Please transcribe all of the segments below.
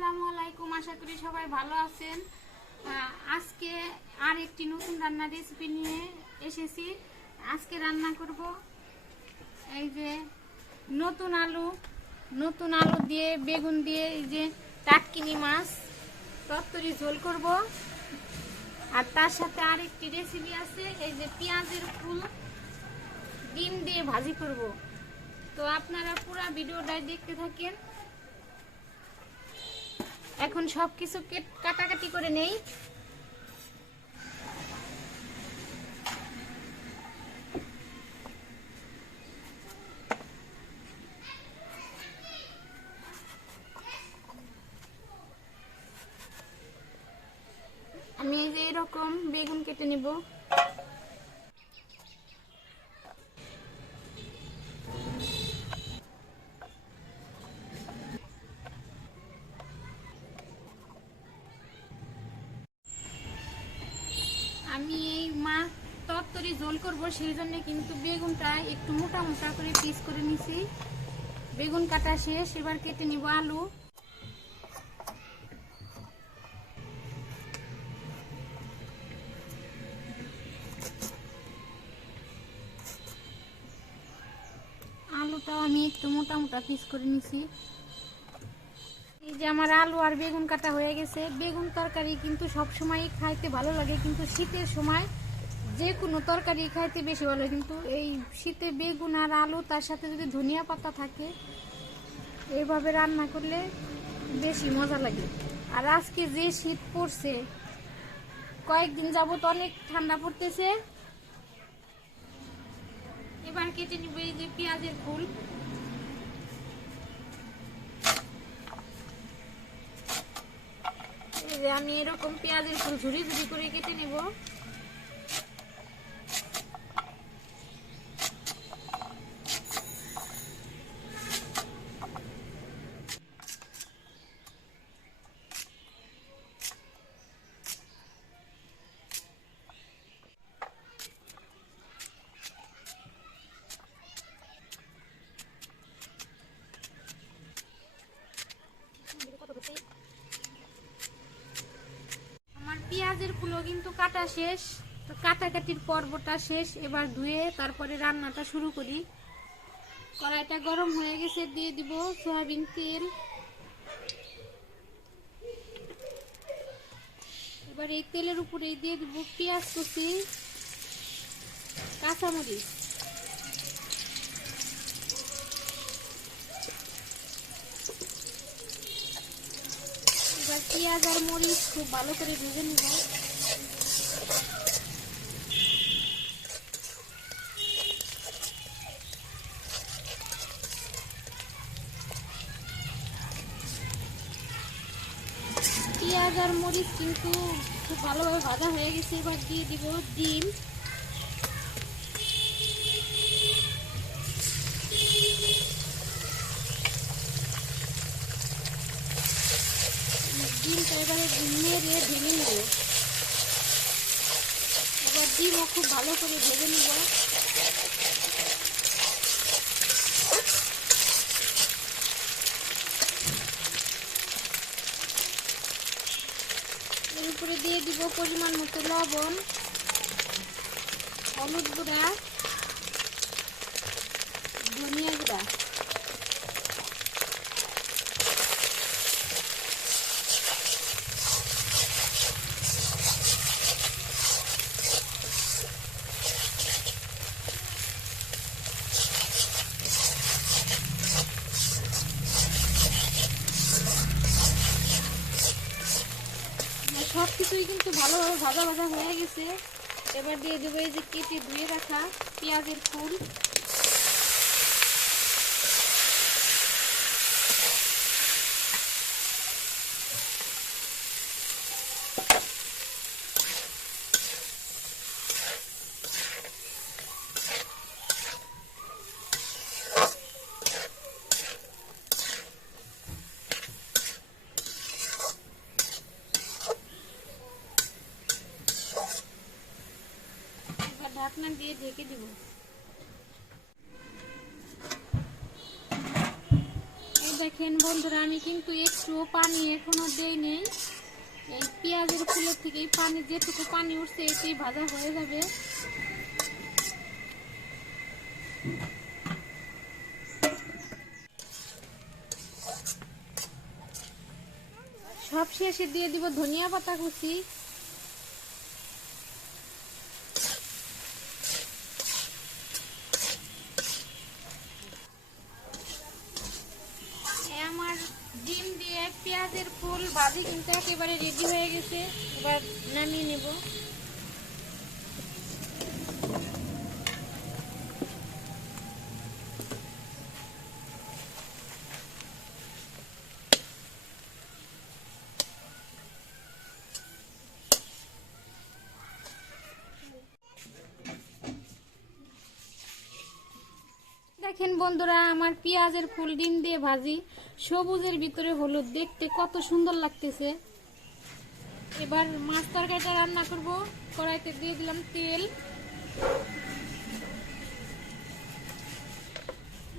আসসালামু আলাইকুম। আশা করি সবাই ভালো আছেন। আজকে আর একটি নতুন রান্নার রেসিপি নিয়ে এসেছি। আজকে রান্না করব এই যে নতুন আলু দিয়ে বেগুন দিয়ে এই যে টাটকিনি মাছ তরকারি ঝোল করব। আর তার সাথে আর একটি রেসিপি আছে, এই যে পেঁয়াজের ফুল ডিম দিয়ে ভাজি করব। তো আপনারা পুরো ভিডিওটা দেখতে থাকেন। এখন সবকিছু কাটাকাটি করে নেই। আমি এই যে এরকম বেগুন কেটে নিব। আমি এই মাছ তরকারি ঝোল করব, সেই জন্য কিন্তু বেগুনটা একটু মোটা মোটা করে পিস করে নিছি। বেগুন কাটা শেষ, এবার কেটে নিব আলু। আলুটাও আমি একটু মোটা মোটা পিস করে নিছি। এই যে আমার আলু আর বেগুন কাটা হয়ে গেছে। বেগুন তরকারি কিন্তু সব সময় খাইতে ভালো লাগে, কিন্তু শীতের সময় যে কোনো তরকারি খাইতে বেশি ভালো লাগে। কিন্তু এই শীতে বেগুন আর আলু তার সাথে যদি ধনিয়া পাতা থাকে, এইভাবে রান্না করলে বেশি মজা লাগে। আর আজকে যে শীত পড়ছে, কয়েকদিন যাবত অনেক ঠান্ডা পড়তেছে। এবার কেটে নিব এই যে পেঁয়াজের ফুল। এই যে আমি এরকম পেঁয়াজের ফুল ঝুরি ঝুরি করে কেটে নেব। আমার পেঁয়াজের ফুলও কিন্তু কাটা শেষ। তো কাটাকাটির পর্বটা শেষ। এবার ধুয়ে তারপরে রান্নাটা শুরু করি। কড়াইটা গরম হয়ে গেছে, দিয়ে দিব সয়াবিন তেল। এবার এই তেলের উপরে দিয়ে দিব পেঁয়াজ কুচি, কাঁচামরিচ। এবার পেঁয়াজ আর মরিচ খুব ভালো করে ভেজে নিব। পেঁয়াজ আর মরিচ কিন্তু খুব ভালোভাবে ভাজা হয়ে গেছে। এবার দিয়ে দিব ডিম। ডিমটা এবারে নেড়ে ভেঙে নেব। এবার ডিমও খুব ভালো করে ভেজে নেব। এর উপরে দিয়ে দিব পরিমাণ মতো লবণ, হলুদ গুঁড়া, ধনিয়া গুঁড়া। সবকিছুই কিন্তু ভালোভাবে ভাজা ভাজা হয়ে গেছে। এবার দিয়ে দেবো এই যে কেটে ধুয়ে রাখা পেঁয়াজের ফুল। ঢাকনা দিয়ে ঢেকে দিব। দেখেন বন্ধুরা, আমি কিন্তু একটু পানি এখনো দেই নেই। এই পেঁয়াজের ফুলের থেকে পানি, যেটুকু পানি উঠছে এতেই ভাজা হয়ে যাবে। সব শেষে দিয়ে দিব ধনিয়া পাতা কুচি। আমার ডিম দিয়ে পেঁয়াজের ফুল ভাজি কিন্তু একেবারে রেডি হয়ে গেছে। এবার নামিয়ে নেব। দেখেন বন্ধুরা, আমার পেঁয়াজের ফুল ডিম দিয়ে ভাজি, সবুজের ভিতরে হলুদ, দেখতে কত সুন্দর লাগতেছে। এবার মাছ তরকারিটা রান্না করব। কড়াইতে দিয়ে দিলাম তেল।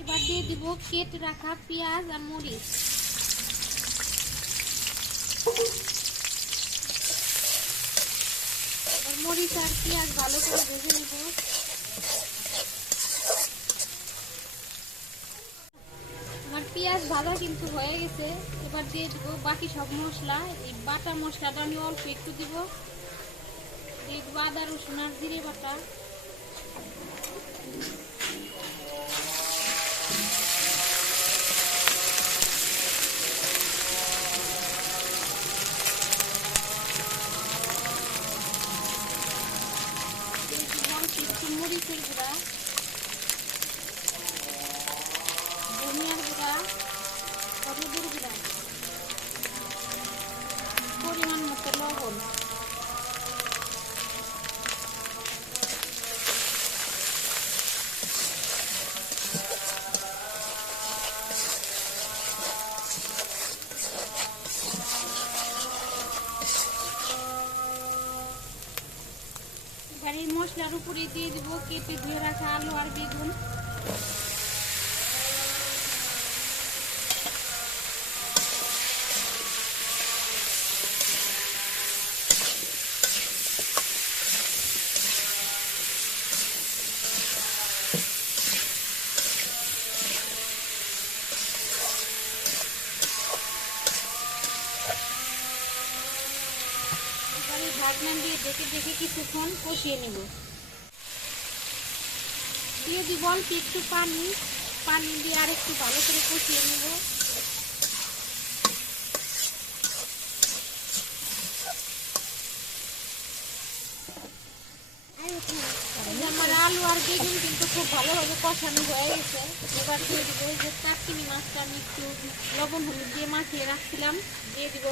এবার দিয়ে দিব কেটে রাখা পেঁয়াজ আর মরিচ। এবার মরিচ আর পেঁয়াজ ভালো করে ভেজে নেব। আমার পেঁয়াজ ভাজা কিন্তু হয়ে গেছে। এবার দিয়ে দিব বাকি সব মশলা। এই বাটা মশলাটা আমি অল্প একটু দিব। দিয়ে দিব আদা রসুন আর জিরে বাটা। একটু মরিচের গুঁড়া, ধনিয়ার গুঁড়া, হলুদের গুঁড়া, পরিমাণ মতো লবণ। এবার এই মশলার উপরে দিয়ে দিব কেটে ধুয়ে রাখা আলু আর বেগুন। ঢাকনা দিয়ে ঢেকে ঢেকে কিছুক্ষণ কষিয়ে নেব। দিয়ে দিব অল্প একটু পানি। পানি দিয়ে আর একটু ভালো করে কষিয়ে নেব। আমার আলু আর বেগুন কিন্তু খুব ভালোভাবে কষানো হয়ে গেছে। এবার দিয়ে দিব যে টাটকিনি মাছটা আমি একটু লবণ হলুদ দিয়ে মাখিয়ে রাখছিলাম, দিয়ে দিব।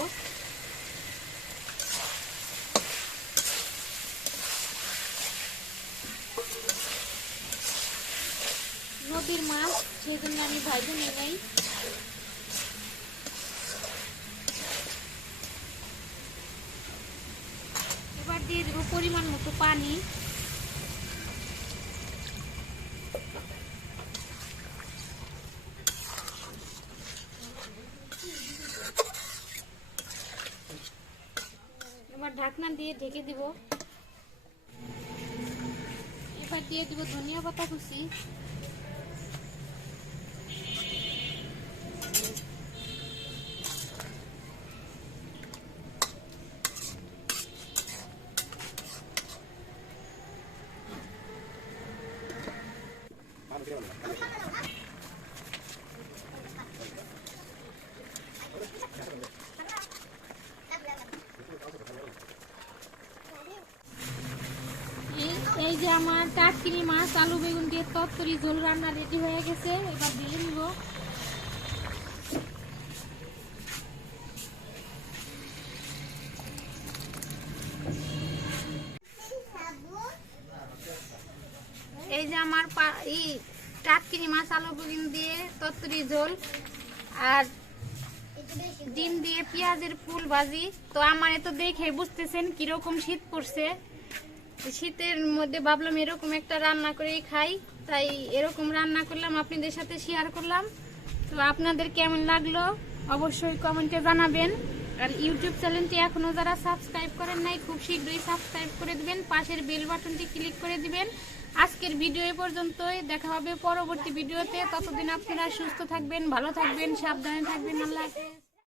নদীর মাছ, সেই জন্য আমি ভাইজে নিয়ে যাই। এবার দিয়ে দেবো পরিমাণ মতো পানি। এবার ঢাকনা দিয়ে ঢেকে দিব। এবার দিয়ে দিব ধনিয়া পাতা কুচি। এই যে আমার টাটকিনি মাছ আলু বেগুন দিয়ে তরকারি ঝোল রান্না রেডি হয়ে গেছে। এবার দিয়ে নিব। এই যে আমার টাটকিনি মাছ আলু বেগুন দিয়ে তরকারি ঝোল আর ডিম দিয়ে পেঁয়াজের ফুল ভাজি। তো আমার তো দেখে বুঝতেছেন কিরকম শীত পড়ছে। শীতের মধ্যে ভাবলাম এরকম একটা রান্না করেই খাই, তাই এরকম রান্না করলাম, আপনাদের সাথে শেয়ার করলাম। তো আপনাদের কেমন লাগলো অবশ্যই কমেন্টে জানাবেন। আর ইউটিউব চ্যানেলটি এখনো যারা সাবস্ক্রাইব করেন নাই খুব শীঘ্রই সাবস্ক্রাইব করে দিবেন, পাশের বেল বাটনটি ক্লিক করে দিবেন। আজকের ভিডিও এ পর্যন্তই, দেখা হবে পরবর্তী ভিডিওতে। ততদিন আপনারা সুস্থ থাকবেন, ভালো থাকবেন, সাবধানে থাকবেন। আল্লাহ হাফেজ।